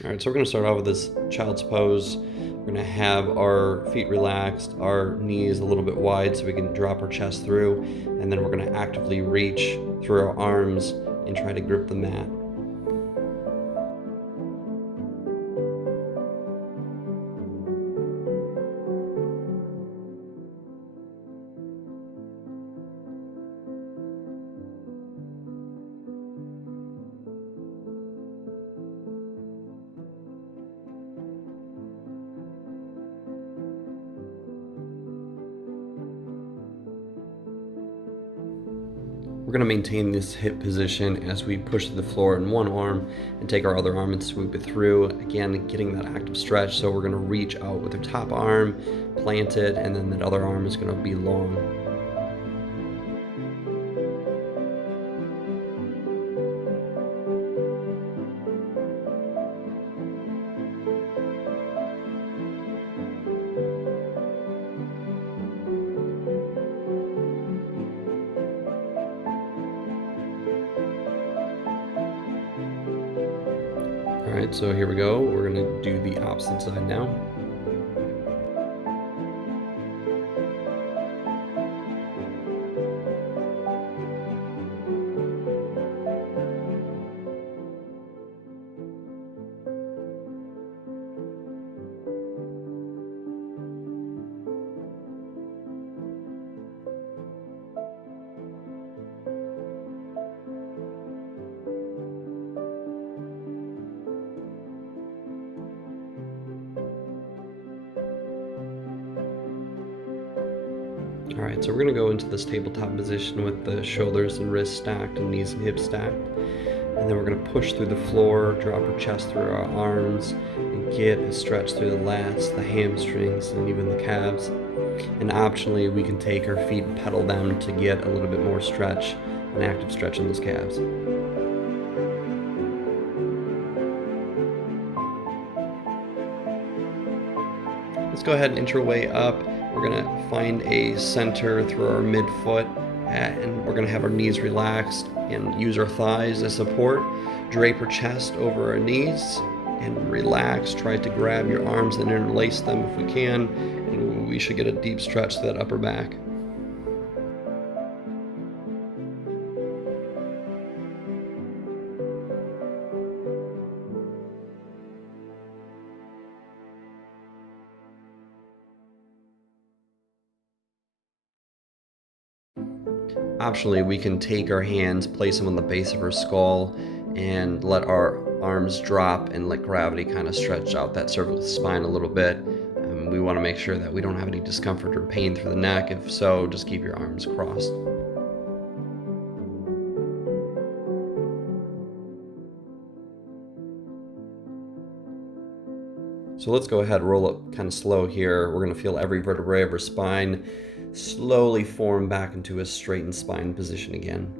All right, so we're going to start off with this child's pose. We're going to have our feet relaxed, our knees a little bit wide so we can drop our chest through, and then we're going to actively reach through our arms and try to grip the mat. We're going to maintain this hip position as we push to the floor in one arm and take our other arm and swoop it through. Again, getting that active stretch. So we're going to reach out with our top arm, plant it, and then that other arm is going to be long. All right, so here we go. We're going to do the opposite side now. All right, so we're gonna go into this tabletop position with the shoulders and wrists stacked and knees and hips stacked. And then we're gonna push through the floor, drop our chest through our arms, and get a stretch through the lats, the hamstrings, and even the calves. And optionally, we can take our feet and pedal them to get a little bit more stretch, an active stretch in those calves. Let's go ahead and inch our way up. We're gonna find a center through our midfoot, and we're gonna have our knees relaxed and use our thighs as support. Drape our chest over our knees and relax. Try to grab your arms and interlace them if we can, and we should get a deep stretch to that upper back. Optionally, we can take our hands, place them on the base of our skull, and let our arms drop and let gravity kind of stretch out that cervical spine a little bit. We want to make sure that we don't have any discomfort or pain through the neck. If so, just keep your arms crossed. So let's go ahead and roll up kind of slow here. We're going to feel every vertebrae of our spine slowly form back into a straightened spine position again.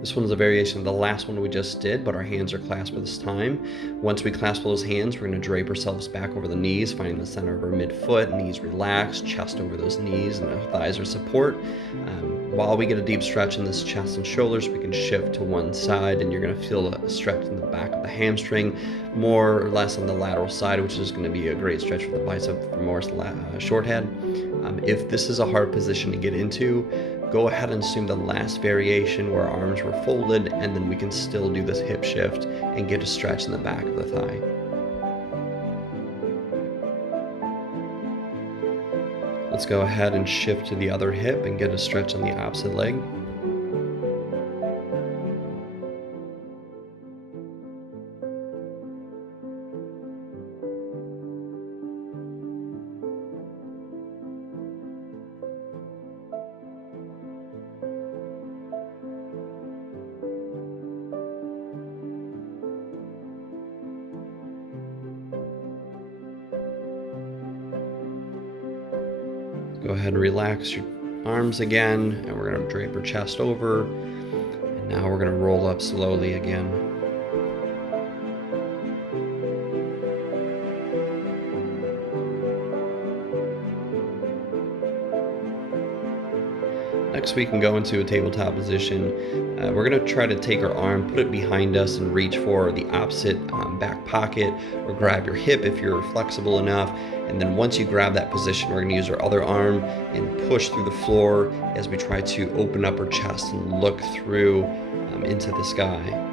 This one's a variation of the last one we just did, but our hands are clasped this time. Once we clasp those hands, we're going to drape ourselves back over the knees, finding the center of our midfoot, knees relaxed, chest over those knees, and our thighs are support. While we get a deep stretch in this chest and shoulders, we can shift to one side, and you're going to feel a stretch in the back of the hamstring, more or less on the lateral side, which is going to be a great stretch for the bicep for more short head. If this is a hard position to get into, go ahead and assume the last variation where our arms were folded, and then we can still do this hip shift and get a stretch in the back of the thigh. Let's go ahead and shift to the other hip and get a stretch on the opposite leg. Go ahead and relax your arms again, and we're going to drape our chest over, and now we're going to roll up slowly again. Next, we can go into a tabletop position. We're going to try to take our arm, put it behind us, and reach for the opposite back pocket, or grab your hip if you're flexible enough. And then once you grab that position, we're going to use our other arm and push through the floor as we try to open up our chest and look through into the sky.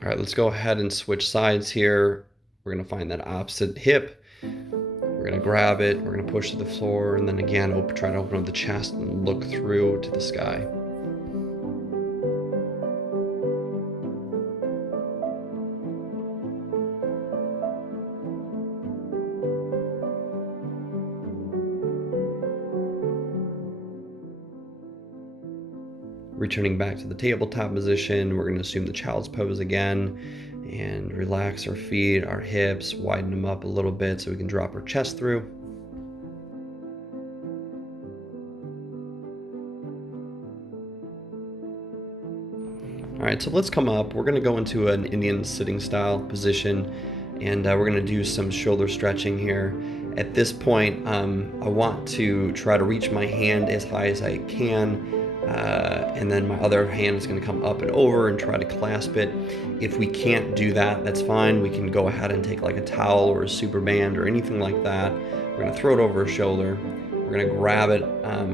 All right, let's go ahead and switch sides here. We're going to find that opposite hip. We're going to grab it, we're going to push to the floor, and then again, try to open up the chest and look through to the sky. Returning back to the tabletop position, we're going to assume the child's pose again and relax our feet, our hips, widen them up a little bit so we can drop our chest through. All right, so let's come up. We're going to go into an Indian sitting style position, and we're going to do some shoulder stretching here. At this point, I want to try to reach my hand as high as I can, and then my other hand is going to come up and over and try to clasp it. If we can't do that, that's fine. We can go ahead and take like a towel or a super band or anything like that. We're going to throw it over our shoulder. We're going to grab it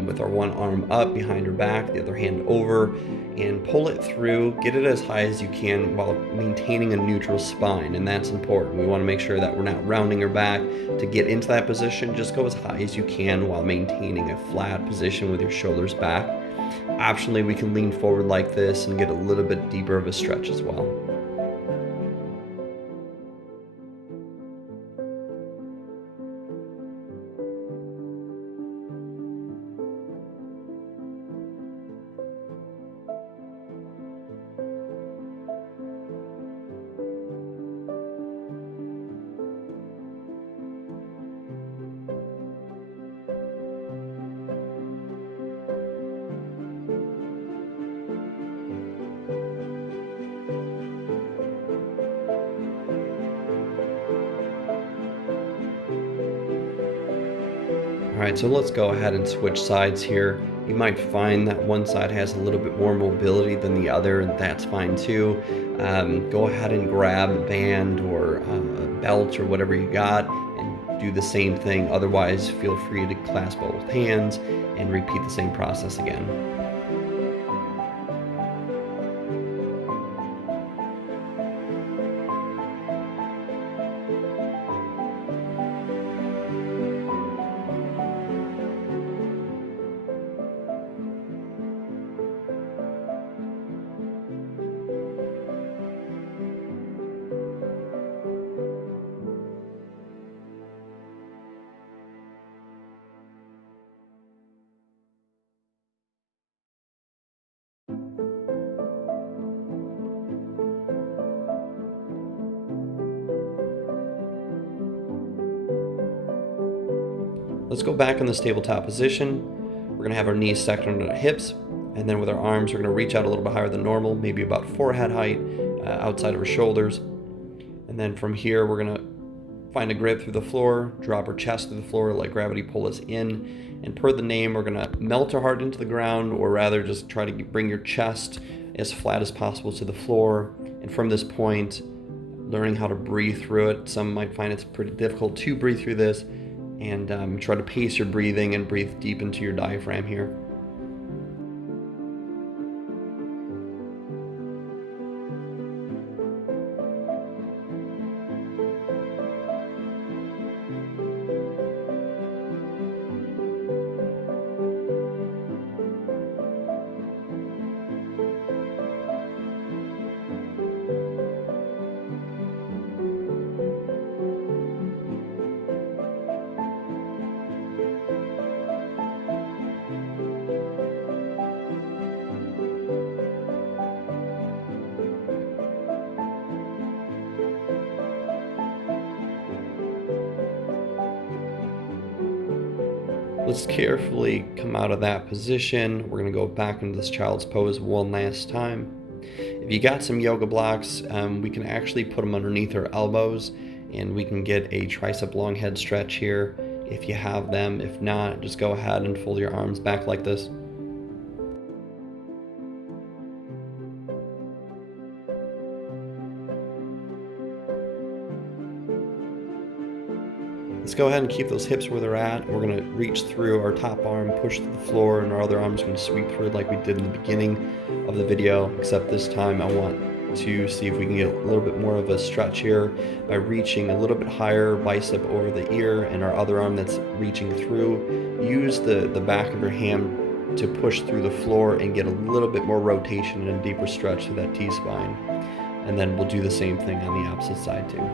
with our one arm up behind our back, the other hand over, and pull it through. Get it as high as you can while maintaining a neutral spine, and that's important. We want to make sure that we're not rounding our back to get into that position. Just go as high as you can while maintaining a flat position with your shoulders back. Optionally, we can lean forward like this and get a little bit deeper of a stretch as well. All right, so let's go ahead and switch sides here. You might find that one side has a little bit more mobility than the other, and that's fine too. Go ahead and grab a band or a belt or whatever you got and do the same thing. Otherwise, feel free to clasp both hands and repeat the same process again. Let's go back in this tabletop position. We're gonna have our knees stacked under our hips, and then with our arms, we're gonna reach out a little bit higher than normal, maybe about forehead height, outside of our shoulders. And then from here, we're gonna find a grip through the floor, drop our chest through the floor, let gravity pull us in. And per the name, we're gonna melt our heart into the ground, or rather just try to bring your chest as flat as possible to the floor. And from this point, learning how to breathe through it. Some might find it's pretty difficult to breathe through this, and try to pace your breathing and breathe deep into your diaphragm here. Let's carefully come out of that position. We're gonna go back into this child's pose one last time. If you got some yoga blocks, we can actually put them underneath our elbows and we can get a tricep long head stretch here if you have them. If not, just go ahead and fold your arms back like this. Let's go ahead and keep those hips where they're at. We're gonna reach through our top arm, push to the floor, and our other arm's gonna sweep through it like we did in the beginning of the video, except this time I want to see if we can get a little bit more of a stretch here by reaching a little bit higher, bicep over the ear, and our other arm that's reaching through. Use the back of your hand to push through the floor and get a little bit more rotation and a deeper stretch to that T-spine. And then we'll do the same thing on the opposite side too.